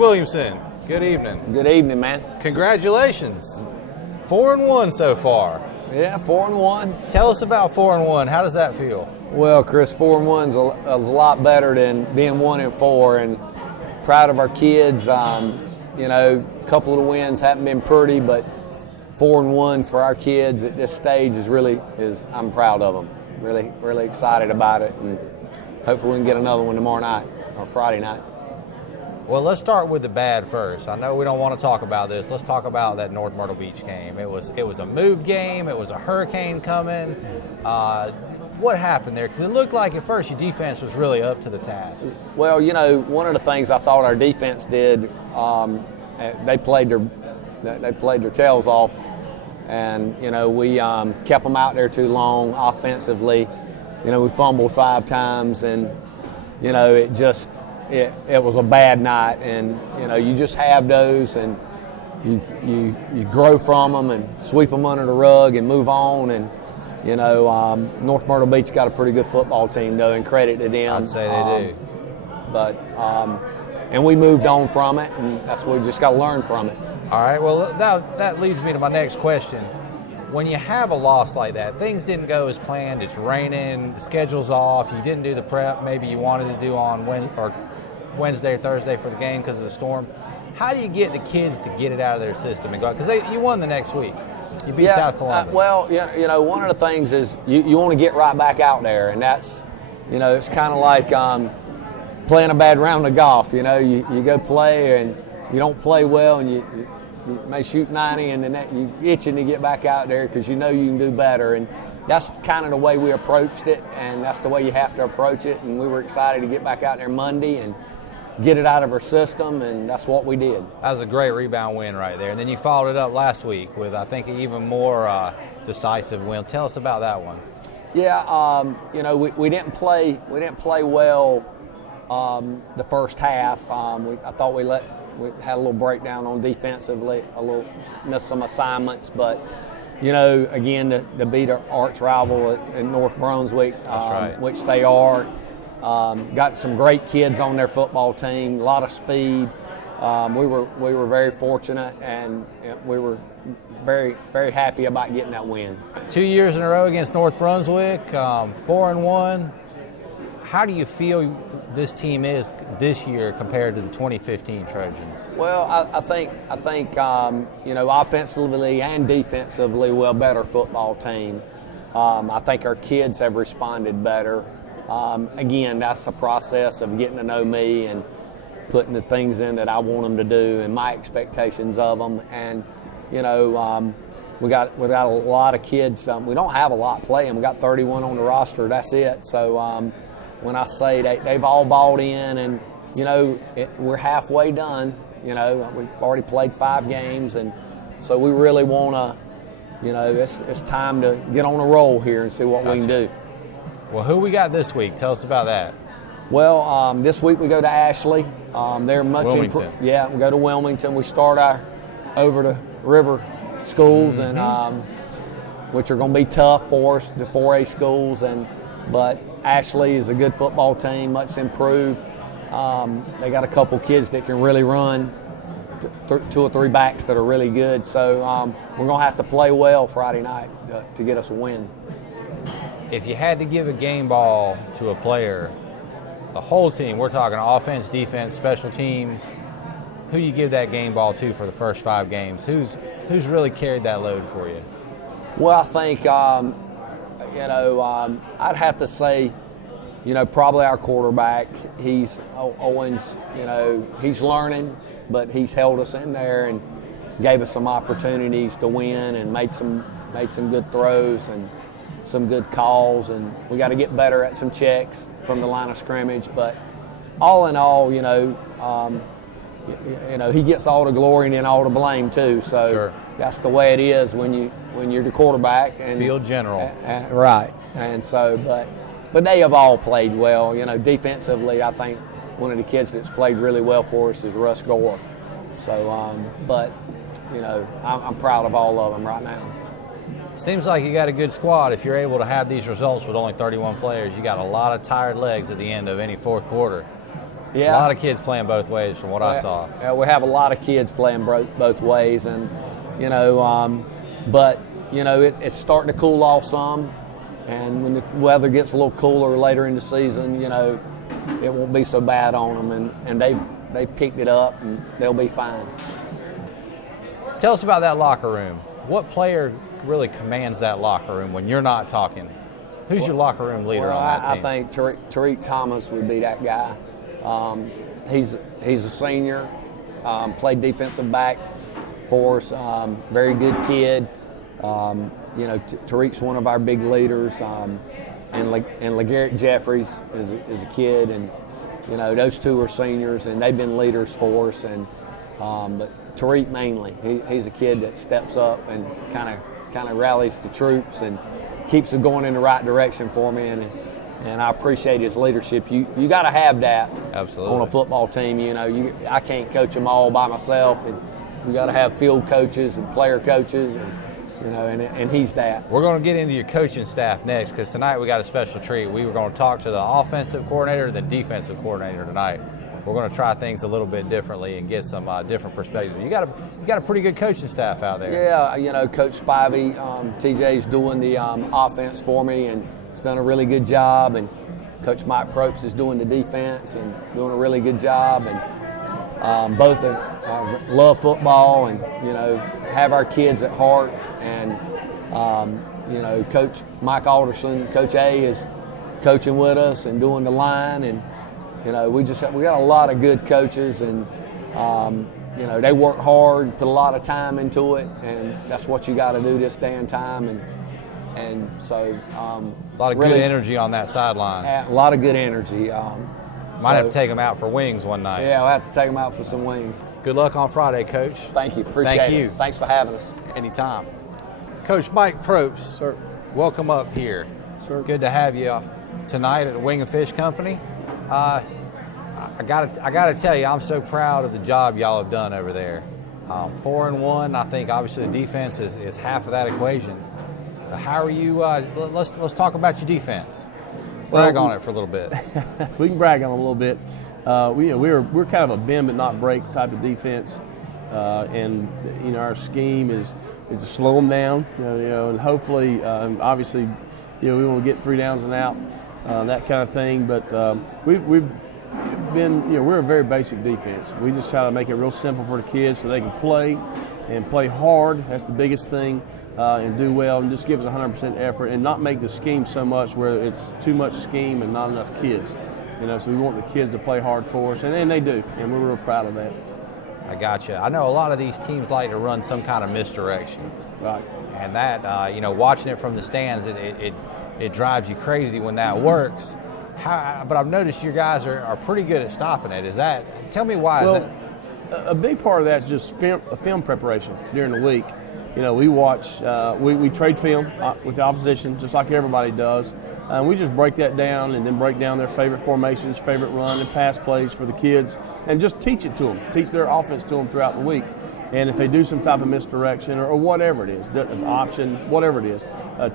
Williamson, good evening. Good evening, man. Congratulations. 4-1 so far. Yeah, 4-1. Tell us about 4-1. How does that feel? Well, Chris, 4-1's a lot better than being 1-4, and proud of our kids. You know, a couple of the wins haven't been pretty, but 4-1 for our kids at this stage is I'm proud of them. Really excited about it, and hopefully we can get another one tomorrow night or Friday night. Well, let's start with the bad first. I know we don't want to talk about this. Let's talk about that North Myrtle Beach game. It was a moved game. It was a hurricane coming. What happened there? Because it looked like at first your defense was really up to the task. Well, you know, one of the things I thought our defense did, they played their tails off, and you know we kept them out there too long offensively. You know, we fumbled 5 times, and you know it was a bad night. And you know you just have those, and you grow from them and sweep them under the rug and move on. And you know, North Myrtle Beach got a pretty good football team, though, and credit to them. I'd say they do. But and we moved on from it, and that's what we just got to learn from it. All right. Well, that leads me to my next question. When you have a loss like that, things didn't go as planned. It's raining, the schedule's off. You didn't do the prep maybe you wanted to do on Wednesday or Thursday for the game because of the storm. How do you get the kids to get it out of their system and go? Because you won the next week. You beat South Columbus. Well, you know, one of the things is you want to get right back out there, and that's, you know, it's kind of like playing a bad round of golf. You know, you go play and you don't play well, and you may shoot 90, and then you itching to get back out there because you know you can do better. And that's kind of the way we approached it, and that's the way you have to approach it. And we were excited to get back out there Monday and get it out of our system, and that's what we did. That was a great rebound win right there. And then you followed it up last week with, I think, an even more decisive win. Tell us about that one. Yeah, you know, we didn't play well the first half. I thought we had a little breakdown on defensively, missed some assignments, but you know, again, to beat our arch rival in North Brunswick, right. Which they are. Got some great kids on their football team, a lot of speed. We were very fortunate, and we were very, very happy about getting that win. 2 years in a row against North Brunswick, 4-1. How do you feel this team is this year compared to the 2015 Trojans? Well, I think you know, offensively and defensively, we're a better football team. I think our kids have responded better. Again, that's the process of getting to know me and putting the things in that I want them to do and my expectations of them. And you know, we got a lot of kids. We don't have a lot playing. We got 31 on the roster. That's it. So when I say they've all bought in, and you know, we're halfway done. You know, we've already played 5 games, and so we really want to. You know, it's time to get on a roll here and see what we can do. Well, who we got this week? Tell us about that. Well, this week we go to Ashley. They're much Wilmington. Yeah, we go to Wilmington. We start our over to river schools, and which are going to be tough for us, the 4A schools. But Ashley is a good football team, much improved. They got a couple kids that can really run, 2 or 3 backs that are really good. So we're going to have to play well Friday night to get us a win. If you had to give a game ball to a player, the whole team, we're talking offense, defense, special teams, who you give that game ball to for the first 5 games? Who's really carried that load for you? Well, I think, you know, I'd have to say, you know, probably our quarterback. He's Owens, you know, he's learning, but he's held us in there and gave us some opportunities to win and made some good throws and some good calls, and we got to get better at some checks from the line of scrimmage. But all in all, you know, he gets all the glory and then all the blame too. So sure. That's the way it is when you're the quarterback and field general. Right. And so, but they have all played well. You know, defensively, I think one of the kids that's played really well for us is Russ Gore. So, but you know, I'm proud of all of them right now. Seems like you got a good squad. If you're able to have these results with only 31 players, you got a lot of tired legs at the end of any fourth quarter. Yeah. A lot of kids playing both ways from what I saw. Yeah, we have a lot of kids playing both ways, and but it's starting to cool off some, and when the weather gets a little cooler later in the season, it won't be so bad on them, and they picked it up, and they'll be fine. Tell us about that locker room. What player really commands that locker room when you're not talking? Who's your locker room leader on that team? I think Tariq Thomas would be that guy. He's a senior, played defensive back for us, very good kid. Tariq's one of our big leaders, and LeGarrette Jeffries is a kid, and those two are seniors, and they've been leaders for us. And but Tariq mainly, he's a kid that steps up and kind of rallies the troops and keeps it going in the right direction for me, and I appreciate his leadership. You got to have that. Absolutely. On a football team. I can't coach them all by myself, and you got to have field coaches and player coaches, and he's that. We're going to get into your coaching staff next, because tonight we got a special treat. We were going to talk to the offensive coordinator and the defensive coordinator tonight. We're going to try things a little bit differently and get some different perspectives. You got a pretty good coaching staff out there. Yeah, Coach Spivey, TJ's doing the offense for me, and he's done a really good job. And Coach Mike Probst is doing the defense and doing a really good job. And both love football and have our kids at heart. And Coach Mike Alderson, Coach A, is coaching with us and doing the line, and we got a lot of good coaches, and they work hard, put a lot of time into it, and that's what you got to do this day and time. And so a lot of really good energy on that sideline. A lot of good energy. Might have to take them out for wings one night. Yeah, we'll have to take them out for some wings. Good luck on Friday, Coach. Thank you. Appreciate it. Thank you. Thanks for having us. Anytime. Coach Mike Probst, Sir. welcome up here. Sir. Good to have you tonight at the Wing and Fish Company. I gotta tell you, I'm so proud of the job y'all have done over there. 4-1. I think obviously the defense is half of that equation. How are you? Let's talk about your defense. Brag on it for a little bit. We can brag on it a little bit. We're kind of a bend but not break type of defense, and our scheme is to slow them down. And hopefully, obviously, we want to get 3 downs and out, that kind of thing. But we've been, we're a very basic defense. We just try to make it real simple for the kids so they can play and play hard. That's the biggest thing. And do well, and just give us 100% effort, and not make the scheme so much where it's too much scheme and not enough kids. So we want the kids to play hard for us, and they do, and we're real proud of that. I gotcha. I know a lot of these teams like to run some kind of misdirection. Right. And that, watching it from the stands, it drives you crazy when that works. But I've noticed you guys are pretty good at stopping it. Tell me why is that? A big part of that is just film preparation during the week. We watch, we trade film with the opposition, just like everybody does. And we just break that down and then break down their favorite formations, favorite run and pass plays for the kids, and just teach it to them, teach their offense to them throughout the week. And if they do some type of misdirection or whatever it is, an option, whatever it is,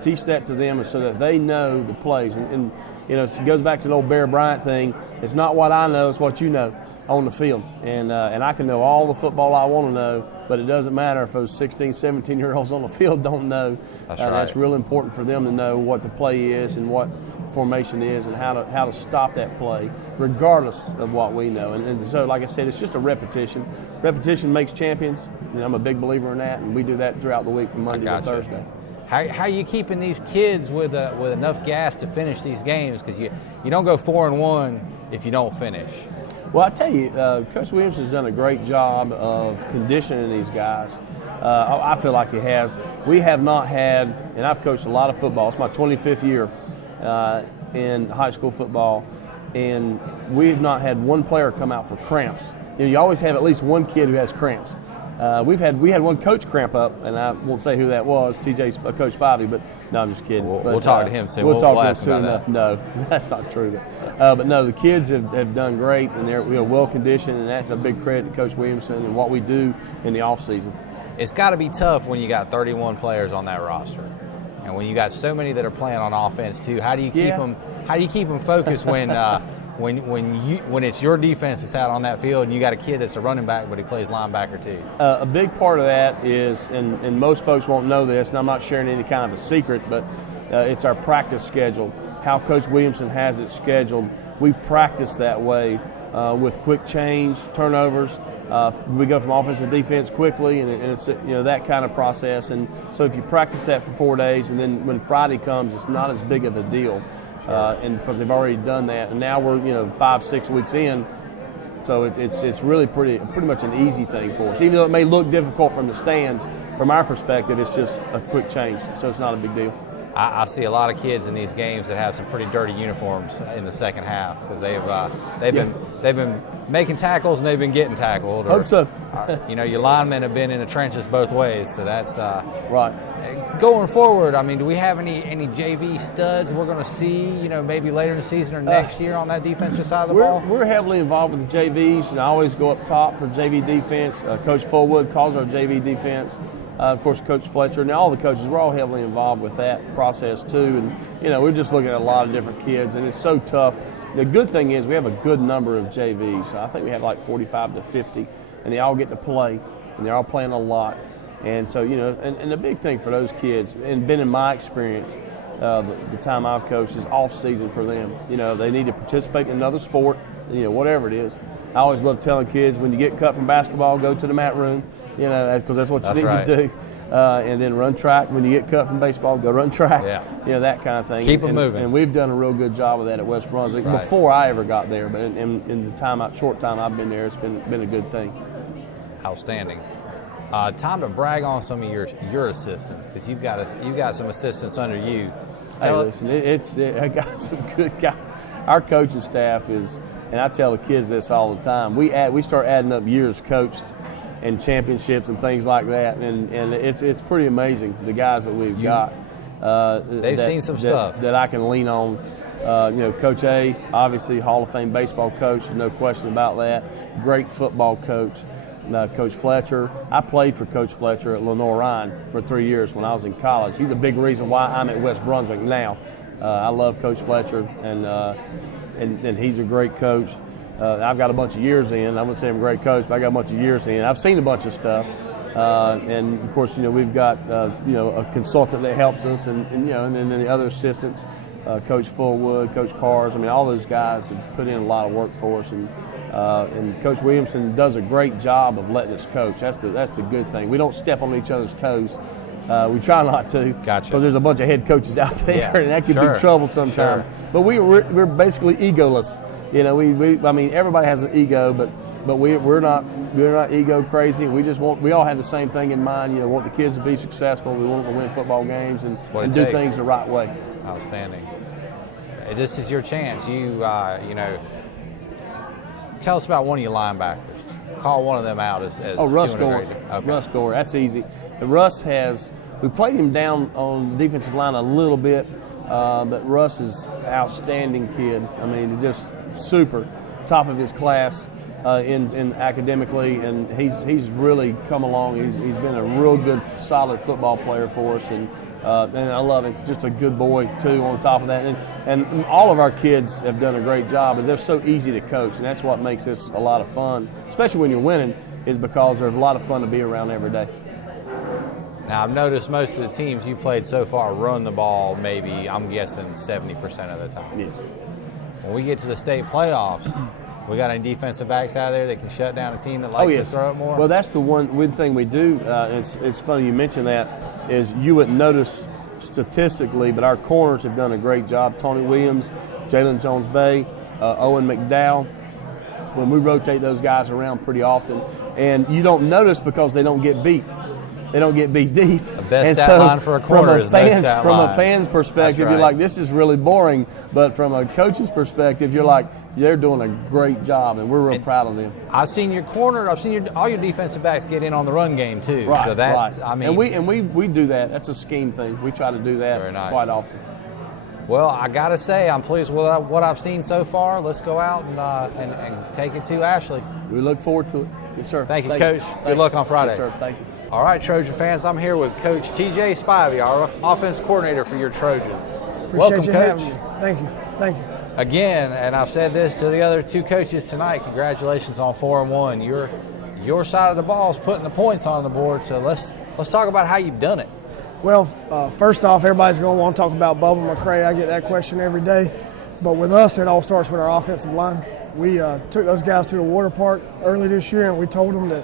teach that to them so that they know the plays. And it goes back to the old Bear Bryant thing. It's not what I know, it's what you know on the field. And I can know all the football I want to know, but it doesn't matter if those 16, 17-year-olds on the field don't know. That's right. That's real important for them to know what the play is and what formation is and how to stop that play, regardless of what we know. And so, like I said, it's just a repetition. Repetition makes champions. I'm a big believer in that, and we do that throughout the week from Monday to Thursday. How are you keeping these kids with enough gas to finish these games? Because you don't go 4-1 if you don't finish. Well, I tell you, Coach Williams has done a great job of conditioning these guys. I feel like he has. We have not had, and I've coached a lot of football. It's my 25th year in high school football, and we have not had one player come out for cramps. You always have at least one kid who has cramps. We had one coach cramp up, and I won't say who that was, TJ's Coach Spivey, but no, I'm just kidding. We'll talk to him soon. We'll talk to him ask soon about enough. No, that's not true. But no, the kids have done great, and they're well conditioned, and that's a big credit to Coach Williamson and what we do in the off season. It's got to be tough when you got 31 players on that roster, and when you got so many that are playing on offense too. How do you keep them? How do you keep them focused when when it's your defense that's out on that field and you got a kid that's a running back but he plays linebacker too? A big part of that is, and most folks won't know this, and I'm not sharing any kind of a secret, but it's our practice schedule. How Coach Williamson has it scheduled. We practice that way with quick change, turnovers. We go from offense to defense quickly, and it's that kind of process. And so if you practice that for 4 days, and then when Friday comes, it's not as big of a deal. And because they've already done that, and now we're 5-6 weeks in, so it's really pretty much an easy thing for us. Even though it may look difficult from the stands, from our perspective, it's just a quick change, so it's not a big deal. I see a lot of kids in these games that have some pretty dirty uniforms in the second half because they've been making tackles and they've been getting tackled. Hope so. Your linemen have been in the trenches both ways, so that's right. Going forward, I mean, do we have any JV studs we're going to see, maybe later in the season or next year on that defensive side of the ball? We're heavily involved with the JVs, and I always go up top for JV defense. Coach Fullwood calls our JV defense. Of course, Coach Fletcher and all the coaches, we're all heavily involved with that process too. And, we're just looking at a lot of different kids, and it's so tough. The good thing is we have a good number of JVs. I think we have like 45 to 50, and they all get to play, and they're all playing a lot. And so, and the big thing for those kids, and been in my experience, the time I've coached, is off season for them. They need to participate in another sport, whatever it is. I always love telling kids, when you get cut from basketball, go to the mat room, because that's what you need to do. And then run track. When you get cut from baseball, go run track. Yeah. That kind of thing. Keep them moving. And we've done a real good job of that at West Brunswick before I ever got there. But in the short time I've been there, it's been a good thing. Outstanding. Time to brag on some of your assistants, because you've got some assistants under you. Listen, I got some good guys. Our coaching staff is, and I tell the kids this all the time. We start adding up years coached and championships and things like that, and it's pretty amazing the guys that we've got. They've seen some stuff that I can lean on. Coach A, obviously Hall of Fame baseball coach, no question about that. Great football coach. Coach Fletcher. I played for Coach Fletcher at Lenore Ryan for 3 years when I was in college. He's a big reason why I'm at West Brunswick now. I love Coach Fletcher, and he's a great coach. I've got a bunch of years in. I wouldn't say I'm a great coach, but I got a bunch of years in. I've seen a bunch of stuff. And of course, we've got a consultant that helps us, and then the other assistants, Coach Fullwood, Coach Cars. I mean, all those guys have put in a lot of work for us, and Coach Williamson does a great job of letting us coach. That's the good thing. We don't step on each other's toes. We try not to, Gotcha. Because there's a bunch of head coaches out there, and that could be trouble sometimes. Sure. But we're basically egoless. I mean, everybody has an ego, but we're not ego crazy. We all have the same thing in mind. Want the kids to be successful. We want them to win football games and do things the right way. Outstanding. This is your chance. Tell us about one of your linebackers. Call one of them out as Russ doing Gore. Okay. Russ Gore. That's easy. We played him down on the defensive line a little bit, but Russ is an outstanding kid. I mean, just super, top of his class in academically, and he's really come along. He's been a real good, solid football player for us, and I love him. Just a good boy too. On top of that, and all of our kids have done a great job, and they're so easy to coach, and that's what makes this a lot of fun, especially when you're winning, is because they're a lot of fun to be around every day. Now, I've noticed most of the teams you played so far run the ball maybe, I'm guessing, 70% of the time. Yes. When we get to the state playoffs, we got any defensive backs out there that can shut down a team that likes to throw it more? Well, that's the one thing we do. It's funny you mention that, is you wouldn't notice statistically, but our corners have done a great job. Tony Williams, Jalen Jones-Bay, Owen McDowell. When we rotate those guys around pretty often, and you don't notice because they don't get beat. They don't get beat deep. The best stat line for a corner is no stat line. From a fan's perspective, you're like, this is really boring. But from a coach's perspective, you're like, they're doing a great job, and we're real proud of them. I've seen your corner. I've seen all your defensive backs get in on the run game too. Right, so that's, right. I mean, and we do that. That's a scheme thing. We try to do that quite often. Well, I gotta say, I'm pleased with what I've seen so far. Let's go out and take it to Ashley. We look forward to it. Yes, sir. Thank you, Coach. Good luck on Friday. Yes, sir. Thank you. All right, Trojan fans, I'm here with Coach TJ Spivey, our offense coordinator for your Trojans. Appreciate Welcome, you Coach. having me. Thank you. Thank you. Again, and I've said this to the other two coaches tonight, congratulations on 4-1. Your side of the ball is putting the points on the board, so let's talk about how you've done it. Well, first off, everybody's going to want to talk about Bubba McCray. I get that question every day. But with us, it all starts with our offensive line. We took those guys to the water park early this year, and we told them that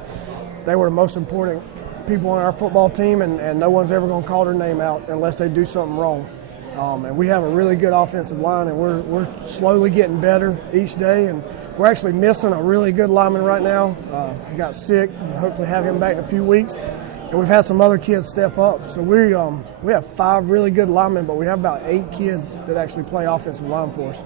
they were the most important people on our football team, and no one's ever going to call their name out unless they do something wrong. And we have a really good offensive line, and we're slowly getting better each day. And we're actually missing a really good lineman right now. He got sick, and hopefully have him back in a few weeks. And we've had some other kids step up. So we have 5 really good linemen, but we have about 8 kids that actually play offensive line for us.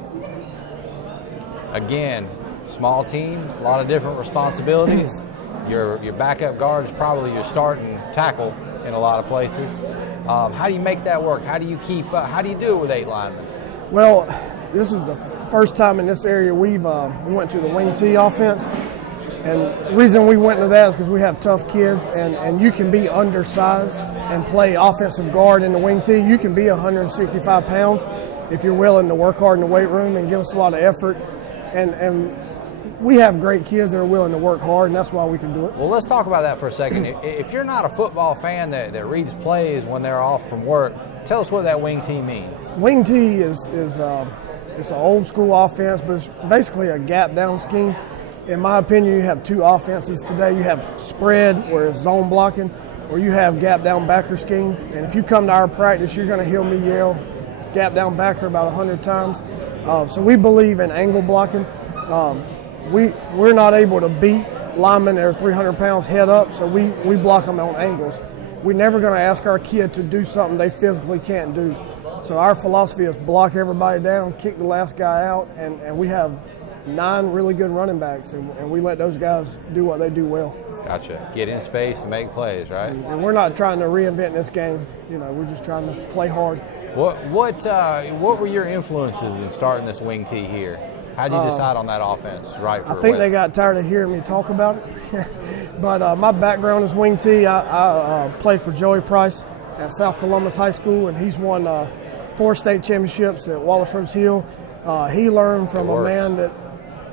Again, small team, a lot of different responsibilities. Your backup guard is probably your starting tackle in a lot of places. How do you make that work? How do you how do you do it with 8 linemen? Well, this is the first time in this area we went to the wing T offense. And the reason we went to that is because we have tough kids, and you can be undersized and play offensive guard in the wing T. You can be 165 pounds if you're willing to work hard in the weight room and give us a lot of effort. And we have great kids that are willing to work hard, and that's why we can do it. Well, let's talk about that for a second. If you're not a football fan that reads plays when they're off from work, tell us what that wing T means. Wing T is it's an old school offense, but it's basically a gap down scheme. In my opinion, you have 2 offenses today. You have spread, where it's zone blocking, or you have gap down backer scheme. And if you come to our practice, you're going to hear me yell gap down backer about 100 times. So we believe in angle blocking. We're not able to beat linemen that are 300 pounds head up, so we block them on angles. We're never going to ask our kid to do something they physically can't do. So our philosophy is block everybody down, kick the last guy out, and we have 9 really good running backs, and we let those guys do what they do well. Gotcha. Get in space and make plays, right? And we're not trying to reinvent this game. We're just trying to play hard. What were your influences in starting this wing T here? How did you decide on that offense? Right. I think they got tired of hearing me talk about it. But my background is wing T. I played for Joey Price at South Columbus High School, and he's won 4 state championships at Wallace Rose Hill. He learned from a man that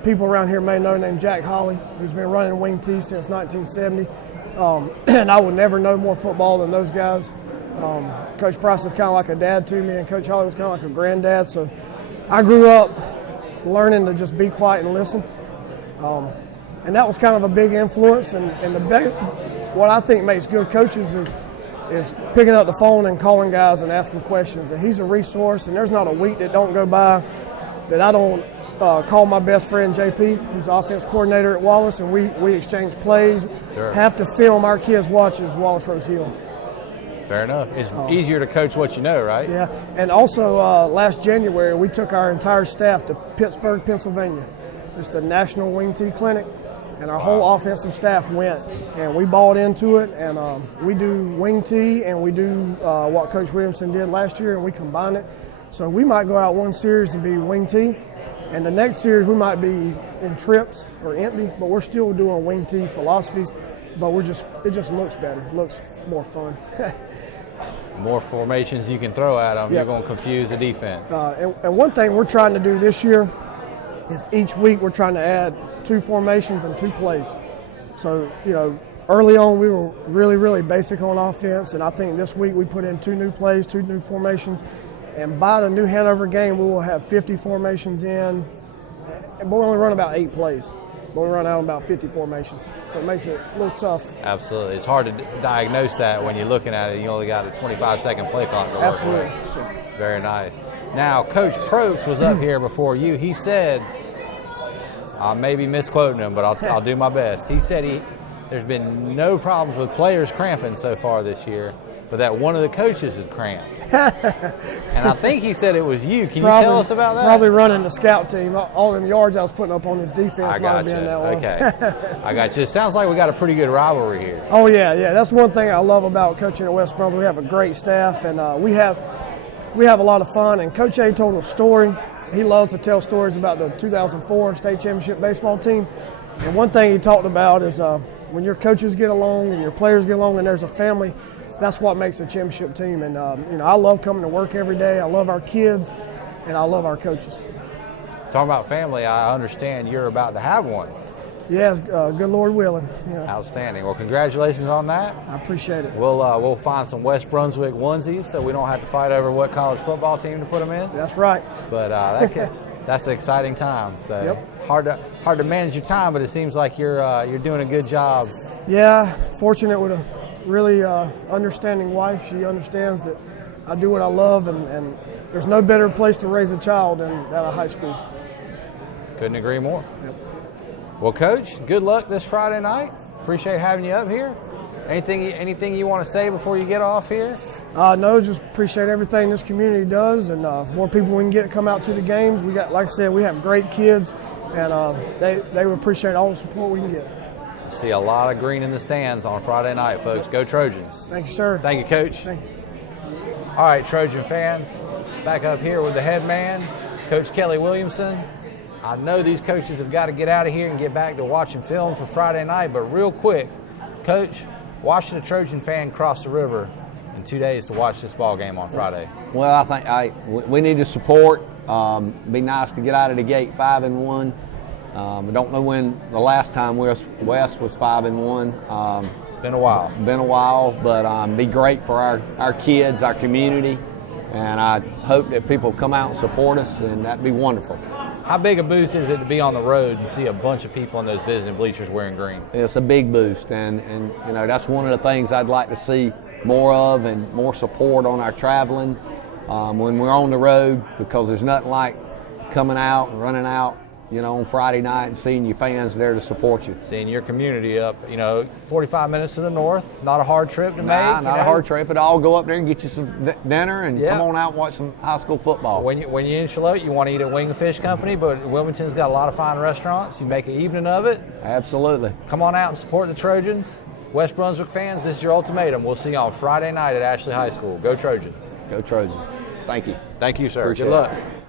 people around here may know named Jack Holly, who's been running wing T since 1970. And I would never know more football than those guys. Coach Price is kind of like a dad to me, and Coach Holly was kind of like a granddad. So I grew up learning to just be quiet and listen. And that was kind of a big influence. And what I think makes good coaches is picking up the phone and calling guys and asking questions. And he's a resource, and there's not a week that don't go by that I don't call my best friend JP, who's the offense coordinator at Wallace, and we exchange plays. Sure. Have to film our kids' watches Wallace Rose Hill. Fair enough. It's easier to coach what you know, right? Yeah, and also last January we took our entire staff to Pittsburgh, Pennsylvania. It's the National Wing T Clinic, and our whole offensive staff went, and we bought into it, and we do wing T, and we do what Coach Williamson did last year, and we combine it. So we might go out one series and be wing T, and the next series we might be in trips or empty, but we're still doing wing T philosophies, but it just looks better, it looks more fun. More formations you can throw at them, Yep. You're going to confuse the defense. And one thing we're trying to do this year is each week we're trying to add 2 formations and 2 plays. So, early on we were really, really basic on offense, and I think this week we put in 2 new plays, 2 new formations, and by the New Hanover game we will have 50 formations in, but we only run about 8 plays. But we run out about 50 formations, so it makes it a little tough. Absolutely. It's hard to diagnose that when you're looking at it. You only got a 25-second play clock to work Absolutely. with. Very nice. Now, Coach Probst was up here before you. He said, I may be misquoting him, but I'll do my best. He said there's been no problems with players cramping so far this year, but that one of the coaches is cramped. And I think he said it was you. Can you tell us about that? Probably running the scout team. All them yards I was putting up on his defense I might got have you. been that one. Okay. I got you. It sounds like we got a pretty good rivalry here. Oh, yeah. That's one thing I love about coaching at West Brunswick. We have a great staff, and we have a lot of fun. And Coach A told a story. He loves to tell stories about the 2004 state championship baseball team. And one thing he talked about is when your coaches get along and your players get along and there's a family, that's what makes a championship team. And I love coming to work every day. I love our kids, and I love our coaches. Talking about family, I understand you're about to have one. Yeah, good Lord willing. Yeah, Outstanding. Well, congratulations on that. I appreciate it. We'll find some West Brunswick onesies so we don't have to fight over what college football team to put them in. That's right. But that's an exciting time. So Yep. hard to manage your time, but it seems like you're doing a good job. Yeah, fortunate with a really understanding wife. She understands that I do what I love, and there's no better place to raise a child than at a high school. Couldn't agree more. Yep. Well, Coach, good luck this Friday night. Appreciate having you up here. Anything you want to say before you get off here? No, just appreciate everything this community does, and more people we can get to come out to the games. We got, like I said, we have great kids, and they would appreciate all the support we can get. See a lot of green in the stands on Friday night, folks. Go Trojans. Thank you, sir. Thank you, Coach. Thank you. All right, Trojan fans, back up here with the head man, Coach Kelly Williamson. I know these coaches have got to get out of here and get back to watching film for Friday night, but real quick, Coach, watching a Trojan fan cross the river in 2 days to watch this ball game on Friday. Well, I think we need to support. Be nice to get out of the gate 5-1. I don't know when the last time West was 5-1. Been a while. But be great for our kids, our community, and I hope that people come out and support us, and that'd be wonderful. How big a boost is it to be on the road and see a bunch of people in those visiting bleachers wearing green? It's a big boost, and you know, that's one of the things I'd like to see more of, and more support on our traveling when we're on the road, because there's nothing like coming out and running out, you know, on Friday night and seeing your fans there to support you. Seeing your community up, 45 minutes to the north, not a hard trip to make. Not a hard trip at all. Go up there and get you some dinner and come on out and watch some high school football. When you're in Charlotte, you want to eat at Wing and Fish Company, but Wilmington's got a lot of fine restaurants. You make an evening of it. Absolutely. Come on out and support the Trojans. West Brunswick fans, this is your ultimatum. We'll see you on Friday night at Ashley High School. Go Trojans. Go Trojans. Thank you. Thank you, sir. Appreciate Good luck. it.